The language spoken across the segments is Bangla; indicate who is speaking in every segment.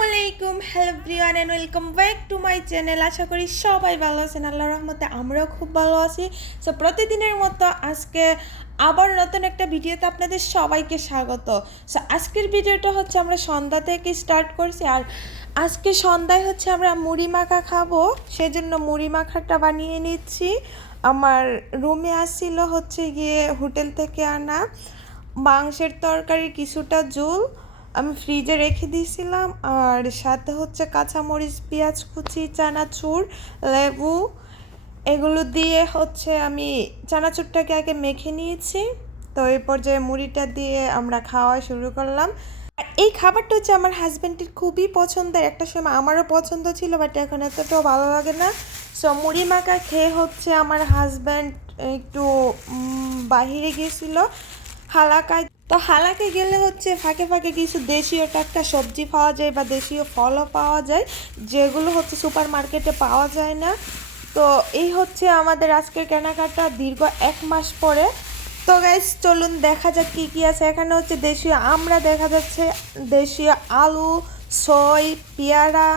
Speaker 1: Welcome back to my channel আশা করি সবাই ভালো আছেন আল্লাহ রহমতে আমরাও খুব ভালো আছি। সো প্রতিদিনের মতো আজকে আবার নতুন একটা ভিডিওতে আপনাদের সবাইকে স্বাগত। সো আজকের ভিডিওটা হচ্ছে আমরা সন্ধ্যা থেকে স্টার্ট করছি আর আজকে সন্ধ্যায় হচ্ছে আমরা মুড়ি মাখা খাব। সেজন্য মুড়ি মাখাটা বানিয়ে নিচ্ছি। আমার রুমে আসছিল হচ্ছে গিয়ে হোটেল থেকে আনা মাংসের তরকারি কিছুটা ঝোল। আমি ফ্রিজে রেখে দিয়েছিলাম, আর সাথে হচ্ছে কাঁচামরিচ, পেঁয়াজ কুচি, চানাচুর, লেবু, এগুলো দিয়ে হচ্ছে আমি চানাচুরটাকে আগে মেখে নিয়েছি। তো এই পর্যায়ে মুড়িটা দিয়ে আমরা খাওয়া শুরু করলাম। আর এই খাবারটা হচ্ছে আমার হাজব্যান্ডের খুবই পছন্দের। একটা সময় আমারও পছন্দ ছিল বাট এখন এতটাও ভালো লাগে না। সো মুড়ি মাখা খেয়ে হচ্ছে আমার হাজব্যান্ড একটু বাহিরে গিয়েছিল হালাকায় তো হালাকে গেলে হচ্ছে ফাঁকে ফাঁকে কিছু দেশীয় টাটকা সবজি পাওয়া যায় বা দেশীয় ফলও পাওয়া যায়, যেগুলো হচ্ছে সুপার মার্কেটে পাওয়া যায় না। তো এই হচ্ছে আমাদের আজকের কেনাকাটা দীর্ঘ এক মাস পরে। তো গাইস চলুন দেখা যাক কী কী আছে। এখানে হচ্ছে দেশীয়, আমরা দেখা যাচ্ছে দেশীয় আলু, সই, পেয়ারা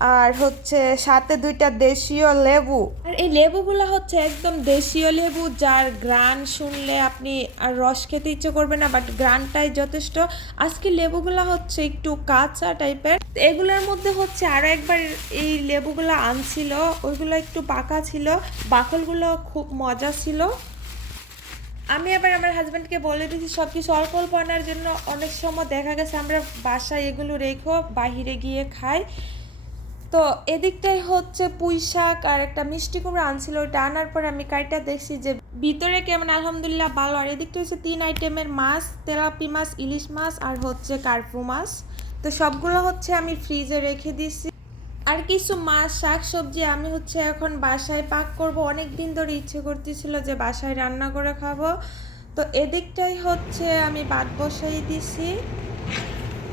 Speaker 1: আর হচ্ছে সাথে দুইটা দেশীয় লেবু। আর এই লেবুগুলো হচ্ছে একদম দেশীয় লেবু, যার গ্রান শুনলে আপনি আর রস খেতে ইচ্ছে করবে না বাট গ্রানটাই যথেষ্ট। আজকে লেবুগুলো হচ্ছে একটু কাঁচা টাইপের। এগুলোর মধ্যে হচ্ছে আরও একবার এই লেবুগুলো আনছিল, ওইগুলো একটু পাকা ছিল, বাকলগুলো খুব মজা ছিল। আমি আবার আমার হাজব্যান্ডকে বলে দিয়েছি সব কিছু অল্প অল্প আনার জন্য অনেক সময় দেখা গেছে, আমরা বাসায় এগুলো রেখো বাহিরে গিয়ে খাই। তো এদিকটাই হচ্ছে পুঁই শাক আর একটা মিষ্টি কুমড়া আনছিল ওইটা আনার পর আমি কাইটা দেখছি যে ভিতরে কেমন আলহামদুলিল্লাহ ভালো। আর এদিকটা হচ্ছে তিন আইটেমের মাছ, তেলাপি মাছ, ইলিশ মাছ আর হচ্ছে কার্পু মাছ। তো সবগুলো হচ্ছে আমি ফ্রিজে রেখে দিছি। আর কিছু মাছ শাক সবজি আমি হচ্ছে এখন বাসায় পাক করব। অনেক দিন ধরে ইচ্ছে করতেছিল যে বাসায় রান্না করে খাব। তো এদিকটাই হচ্ছে আমি ভাত বসাই দিছি।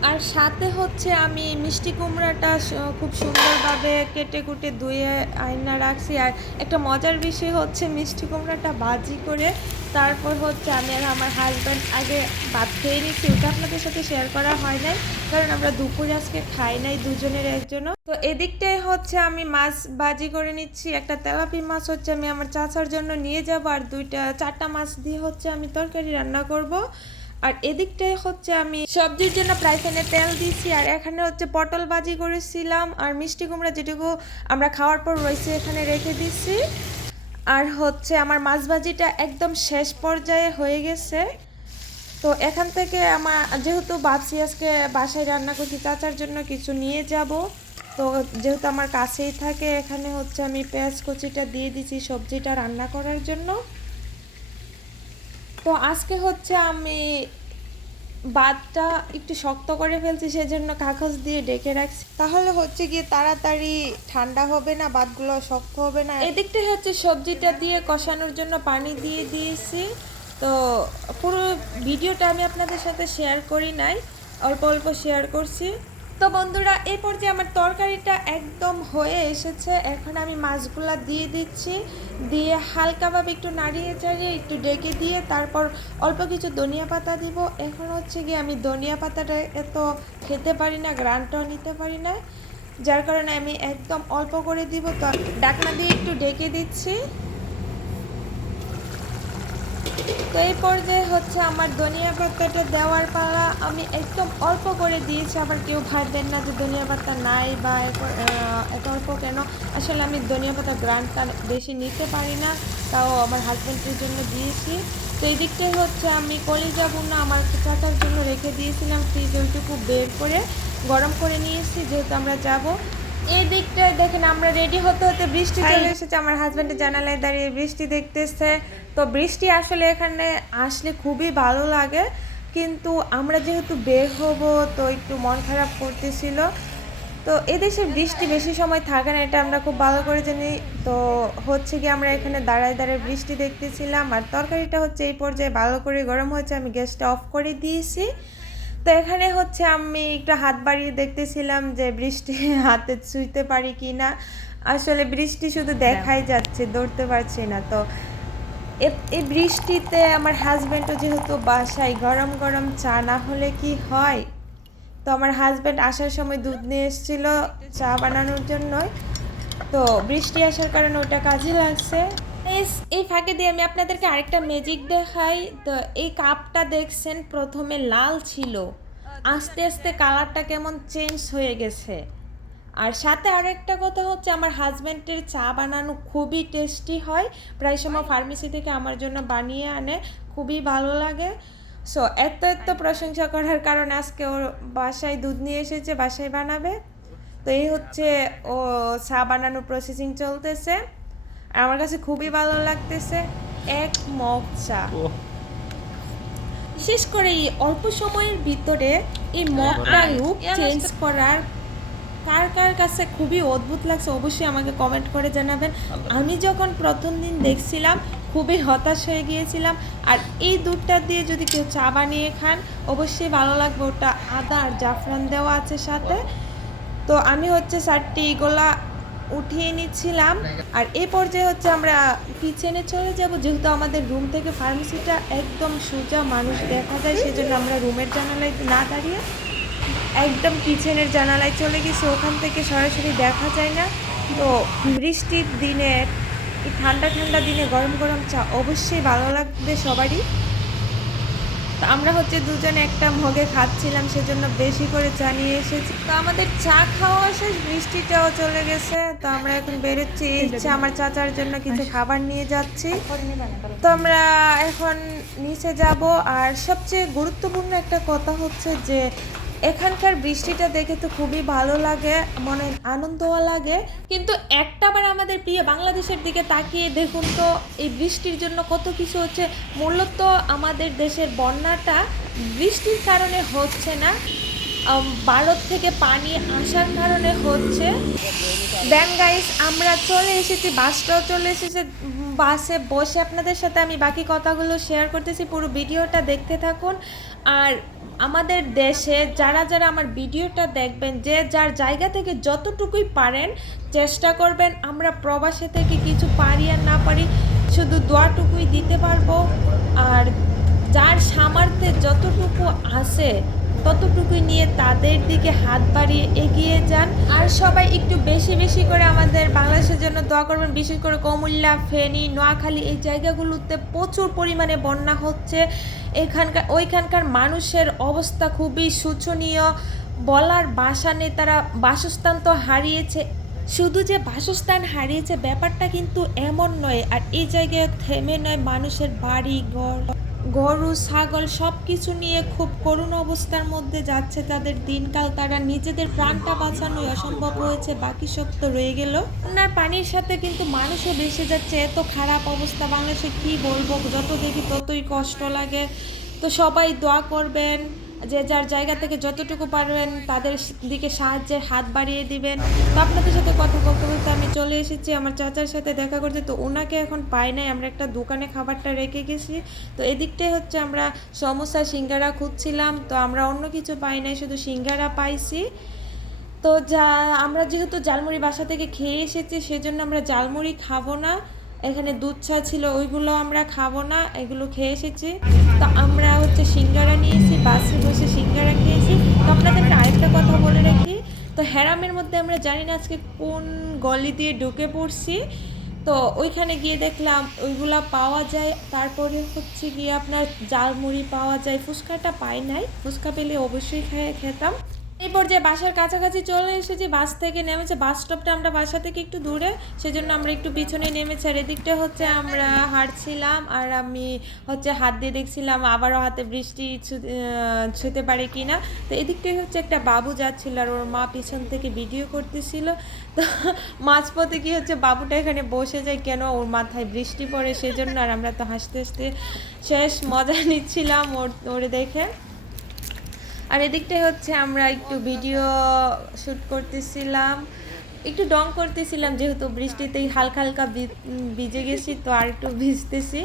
Speaker 1: আর সাথে হচ্ছে আমি মিষ্টি কুমড়াটা খুব সুন্দরভাবে কেটে কুটে ধুয়ে আয়না রাখছি। আর একটা মজার বিষয় হচ্ছে মিষ্টি কুমড়াটা ভাজি করে তারপর হচ্ছে আমি আর আমার হাজব্যান্ড আগে ভাত খেয়ে নিচ্ছি ওটা আপনাদের সাথে শেয়ার করা হয় নাই, কারণ আমরা দুপুরে আজকে খাই নাই, দুজনের একজনও। তো এদিকটায় হচ্ছে আমি মাছ ভাজি করে নিচ্ছি। একটা তেলাপি মাছ হচ্ছে আমি আমার চাচার জন্য নিয়ে যাব। আর দুইটা চারটা মাছ দিয়ে হচ্ছে আমি তরকারি রান্না করব। আর এদিকটায় হচ্ছে আমি সবজির জন্য প্রায় ফ্যানে তেল দিয়েছি, আর এখানে হচ্ছে পটল ভাজি করেছিলাম, আর মিষ্টি কুমড়া যেটুকু আমরা খাওয়ার পর রয়েছে এখানে রেখে দিচ্ছি আর হচ্ছে আমার মাছ ভাজিটা একদম শেষ পর্যায়ে হয়ে গেছে। তো এখান থেকে আমার যেহেতু ভাবছি আজকে বাসায় রান্না করছি, চাচার জন্য কিছু নিয়ে যাব। তো যেহেতু আমার কাছেই থাকে, এখানে হচ্ছে আমি পেঁয়াজ কুচিটা দিয়ে দিছি সবজিটা রান্না করার জন্য। তো আজকে হচ্ছে আমি ভাতটা একটু শক্ত করে ফেলছি, সেজন্য কাগজ দিয়ে ডেকে রাখছি। তাহলে হচ্ছে গিয়ে তাড়াতাড়ি ঠান্ডা হবে না ভাতগুলো শক্ত হবে না। এদিকটা হচ্ছে সবজিটা দিয়ে কষানোর জন্য পানি দিয়ে দিয়েছি। তো পুরো ভিডিওটা আমি আপনাদের সাথে শেয়ার করি নাই, অল্প অল্প শেয়ার করছি। তো বন্ধুরা, এই পর্যায়ে আমার তরকারিটা একদম হয়ে এসেছে। এখন আমি মাছগুলা দিয়ে দিচ্ছি। দিয়ে হালকাভাবে একটু নাড়িয়ে চাড়িয়ে একটু ডেকে দিয়ে তারপর অল্প কিছু ধনিয়া পাতা দিব। এখন হচ্ছে গিয়ে আমি ধনিয়া পাতাটা এত খেতে পারি না গ্রানটাও নিতে পারি না। যার কারণে আমি একদম অল্প করে দিব। তো ডাকনা দিয়ে একটু ডেকে দিচ্ছি। তো এই পর্যায়ে হচ্ছে আমার ধনিয়া পাতাটা দেওয়ার পালা আমি একদম অল্প করে দিয়েছি, আবার কেউ ভাববেন না যে ধনিয়া পাতা নাই বা এত অল্প কেন? আসলে আমি ধনিয়া পাতা গ্রান্টটা বেশি নিতে পারি না, তাও আমার হাজব্যান্ডের জন্য দিয়েছি। তো এই দিকটাই হচ্ছে আমি কলিজা বুনা আমার চাচার জন্য রেখে দিয়েছিলাম, ফ্রিজ ওইটুকু বের করে গরম করে নিয়েছি, যেহেতু আমরা যাব। এই দিকটায় দেখেন আমরা রেডি হতে হতে বৃষ্টি চলে এসেছে আমার হাজব্যান্ডের জানালায় দাঁড়িয়ে বৃষ্টি দেখতেছে। তো বৃষ্টি আসলে এখানে আসলে খুবই ভালো লাগে কিন্তু আমরা যেহেতু বের হব তো একটু মন খারাপ করতেছিল। তো এদেশে বৃষ্টি বেশি সময় থাকে না এটা আমরা খুব ভালো করে জানি। তো হচ্ছে কি আমরা এখানে দাঁড়ায় দাঁড়ায় বৃষ্টি দেখতেছিলাম আর তরকারিটা হচ্ছে এই পর্যায়ে ভালো করে গরম হয়েছে আমি গ্যাসটা অফ করে দিয়েছি। তো এখানে হচ্ছে আমি একটু হাত বাড়িয়ে দেখতেছিলাম যে বৃষ্টি হাতে ছুঁইতে পারি কি না আসলে বৃষ্টি শুধু দেখাই যাচ্ছে দৌড়তে পারছি না। তো এ- এই বৃষ্টিতে আমার হাজব্যান্ডও যেহেতু বাসায় গরম গরম চা না হলে কি হয়? তো আমার হাজব্যান্ড আসার সময় দুধ নিয়ে এসেছিল চা বানানোর জন্যই। তো বৃষ্টি আসার কারণে ওটা কাজে লাগছে। এই- ফাঁকে দিয়ে আমি আপনাদেরকে আরেকটা ম্যাজিক দেখাই। তো এই কাপটা দেখছেন প্রথমে লাল ছিল। আস্তে আস্তে কালারটা কেমন চেঞ্জ হয়ে গেছে। আর সাথে আরেকটা কথা হচ্ছে আমার হাজব্যান্ডের চা বানানো খুবই টেস্টি হয়। প্রায় সময় ফার্মেসি থেকে আমার জন্য বানিয়ে আনে খুবই ভালো লাগে। সো এত এত প্রশংসা করার কারণে আজকে ওর বাসায় দুধ নিয়ে এসেছে বাসায় বানাবে। তো এই হচ্ছে ও চা বানানোর প্রসেসিং চলতেছে। আর আমার কাছে খুবই ভালো লাগতেছে এক মগ চা। বিশেষ করে এই অল্প সময়ের ভিতরে এই মগটা লুক চেঞ্জ করার কার কার কাছে খুবই অদ্ভুত লাগছে অবশ্যই আমাকে কমেন্ট করে জানাবেন। আমি যখন প্রথম দিন দেখছিলাম খুবই হতাশ হয়ে গিয়েছিলাম। আর এই দুধটা দিয়ে যদি কেউ চা বানিয়ে খান অবশ্যই ভালো লাগবে। ওটা আদা আর জাফরান দেওয়া আছে সাথে। তো আমি হচ্ছে চারটি এগুলা উঠিয়ে নিচ্ছিলাম। আর এই পর্যায়ে হচ্ছে আমরা কিচেনে চলে যাব। যেহেতু আমাদের রুম থেকে ফার্মেসিটা একদম সোজা মানুষ দেখা যায়, সেজন্য আমরা রুমের জানালায় না দাঁড়িয়ে একদম কিচেনের জানালায় চলে গেছি। ওখান থেকে সরাসরি দেখা যায় না। তো বৃষ্টির দিনে ঠান্ডা ঠান্ডা দিনে গরম গরম চা অবশ্যই ভালো লাগবে সবারই। তো আমরা হচ্ছে দুজনে একটা মগে খাচ্ছিলাম, সেজন্য বেশি করে চা নিয়ে এসেছি। তো আমাদের চা খাওয়া শেষ, বৃষ্টিটাও চলে গেছে, তো আমরা এখন বেরোচ্ছি। ইচ্ছে আমার চাচার জন্য কিছু খাবার নিয়ে যাচ্ছি। তো আমরা এখন নিচে যাব, আর সবচেয়ে গুরুত্বপূর্ণ একটা কথা হচ্ছে যে এখানকার বৃষ্টিটা দেখে তো খুবই ভালো লাগে, মনে আনন্দও লাগে। কিন্তু একটাবার আমাদের প্রিয় বাংলাদেশের দিকে তাকিয়ে দেখুন তো, এই বৃষ্টির জন্য কত কিছু হচ্ছে। মূলত আমাদের দেশের বন্যাটা বৃষ্টির কারণে হচ্ছে না ভারত থেকে পানি আসার কারণে হচ্ছে। দেন গাইস আমরা চলে এসেছি, বাসটাও চলে এসেছে। বাসে বসে আপনাদের সাথে আমি বাকি কথাগুলো শেয়ার করতেছি। পুরো ভিডিওটা দেখতে থাকুন। আর আমাদের দেশে যারা যারা আমার ভিডিওটা দেখবেন, যে যার জায়গা থেকে যতটুকুই পারেন চেষ্টা করবেন, আমরা প্রবাসে থেকে কিছু পারি আর না পারি, শুধু দোয়াটুকুই দিতে পারব। আর যার সামর্থ্যে যতটুকু আছে ততটুকুই নিয়ে তাদের দিকে হাত বাড়িয়ে এগিয়ে যান। আর সবাই একটু বেশি বেশি করে আমাদের বাংলাদেশের জন্য দোয়া করবেন, বিশেষ করে কমুল্লা ফেনী, নোয়াখালী, এই জায়গাগুলোতে প্রচুর পরিমাণে বন্যা হচ্ছে। এখানকার, ওইখানকার মানুষের অবস্থা খুবই শোচনীয়। বলার বাসা নেই, তারা বাসস্থান তো হারিয়েছে। শুধু যে বাসস্থান হারিয়েছে ব্যাপারটা কিন্তু এমন নয়, আর এই জায়গায় থেমে নয় মানুষের বাড়ি, ঘর। গরু, ছাগল সব কিছু নিয়ে খুব করুণ অবস্থার মধ্যে যাচ্ছে তাদের দিনকাল। তারা নিজেদের প্রাণটা বাঁচানোই অসম্ভব হয়েছে, বাকি সব তো রয়ে গেল। ওনার পানির সাথে কিন্তু মানুষও বেসে যাচ্ছে, এত খারাপ অবস্থা বাংলাদেশে কি বলব? যত দেখি ততই কষ্ট লাগে। তো সবাই দোয়া করবেন। যে যার জায়গা থেকে যতটুকু পারবেন তাদের দিকে সাহায্যের হাত বাড়িয়ে দিবেন। তো আপনাদের সাথে কথা বলতে বলতে আমি চলে এসেছি আমার চাচার সাথে দেখা করতে। তো ওনাকে এখন পাই নাই, আমরা একটা দোকানে খাবারটা রেখে গেছি। তো এদিকটাই হচ্ছে আমরা সমস্যা সিঙ্গারা খুঁজছিলাম। তো আমরা অন্য কিছু পাই নাই, শুধু সিঙ্গারা পাইছি। তো যা, আমরা যেহেতু জালমুড়ি বাসা থেকে খেয়ে এসেছি, সেজন্য আমরা জালমুড়ি খাব না। এখানে দুধ ছিল, ওইগুলো আমরা খাব না, এগুলো খেয়ে এসেছি। তো আমরা হচ্ছে তো হ্যারামের মধ্যে আমরা জানি না আজকে কোন গলি দিয়ে ঢুকে পড়ছি। তো ওইখানে গিয়ে দেখলাম ওইগুলা পাওয়া যায়। তারপরে হচ্ছে গিয়ে আপনার জালমুড়ি পাওয়া যায়। ফুচকাটা পাই নাই। ফুচকা পেলে অবশ্যই খেয়ে খেতাম। এই পর্যায়ে বাসার কাছাকাছি চলে এসেছি, বাস থেকে নেমেছে, বাস স্টপটা আমরা বাসা থেকে একটু দূরে, সেজন্য আমরা একটু পিছনে নেমেছি, আর এদিকটা হচ্ছে আমরা হাঁটছিলাম, আর আমি হচ্ছে হাত দিয়ে দেখছিলাম আবারও হাতে বৃষ্টি ছুঁতে পারে কি না তো এদিকটাই হচ্ছে একটা বাবু যাচ্ছিল, আর ওর মা পিছন থেকে ভিডিও করতেছিল। তো মাঝপথে কি হচ্ছে বাবুটা এখানে বসে যায়, কেন ওর মাথায় বৃষ্টি পড়ে, সেজন্য আর আমরা তো হাসতে হাসতে শেষ মজা নিচ্ছিলাম ওর, ওরে দেখে। আর এদিকটাই হচ্ছে আমরা একটু ভিডিও শ্যুট করতেছিলাম। একটু ডং করতেছিলাম, যেহেতু বৃষ্টিতেই হালকা হালকা ভিজে গেছি, তো আর একটু ভিজতেছি।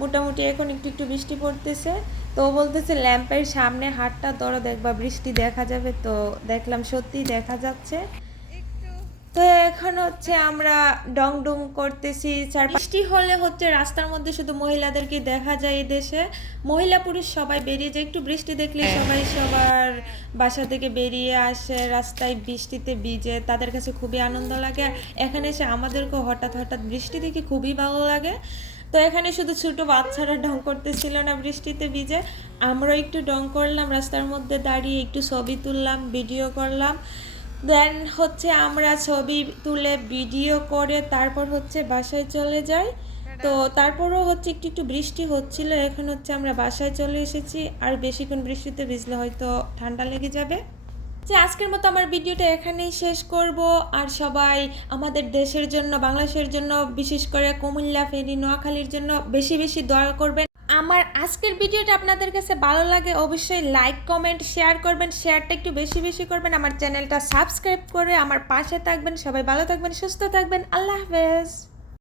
Speaker 1: মোটামুটি এখন একটু একটু বৃষ্টি পড়তেছে। তো বলতেছে ল্যাম্পের সামনে হাটটা দরদ দেখবা বৃষ্টি দেখা যাবে। তো দেখলাম সত্যি দেখা যাচ্ছে। তো এখন হচ্ছে আমরা ডং ডং করতেছি চার বৃষ্টি হলে হচ্ছে রাস্তার মধ্যে শুধু মহিলাদেরকে দেখা যায় এই দেশে। মহিলা পুরুষ সবাই বেরিয়ে যায়। একটু বৃষ্টি দেখলে সবাই সবার বাসা থেকে বেরিয়ে আসে রাস্তায় বৃষ্টিতে ভিজে তাদের কাছে খুবই আনন্দ লাগে। আর এখানে এসে আমাদেরকেও হঠাৎ হঠাৎ বৃষ্টি দেখে খুবই ভালো লাগে। তো এখানে শুধু ছোট বাচ্চারা ডং করতেছিল না বৃষ্টিতে ভিজে। আমরাও একটু ডং করলাম রাস্তার মধ্যে দাঁড়িয়ে একটু ছবি তুললাম ভিডিও করলাম। দেন হচ্ছে আমরা ছবি তুলে ভিডিও করে তারপর হচ্ছে বাসায় চলে যাই। তো তারপরও হচ্ছে একটু একটু বৃষ্টি হচ্ছিল, এখন হচ্ছে আমরা বাসায় চলে এসেছি। আর বেশিক্ষণ বৃষ্টিতে ভিজলে হয়তো ঠান্ডা লেগে যাবে। যে আজকের মতো আমার ভিডিওটা এখানেই শেষ করব। আর সবাই আমাদের দেশের জন্য, বাংলাদেশের জন্য, বিশেষ করে কুমিল্লা, ফেনী, নোয়াখালীর জন্য বেশি বেশি দয়া করবেন। আমার আজকের ভিডিওটা আপনাদের কাছে ভালো লাগে, অবশ্যই লাইক কমেন্ট শেয়ার করবেন শেয়ারটা একটু বেশি বেশি করবেন, আমার চ্যানেলটা সাবস্ক্রাইব করে আমার পাশে থাকবেন, সবাই ভালো থাকবেন, সুস্থ থাকবেন, আল্লাহ হাফেজ।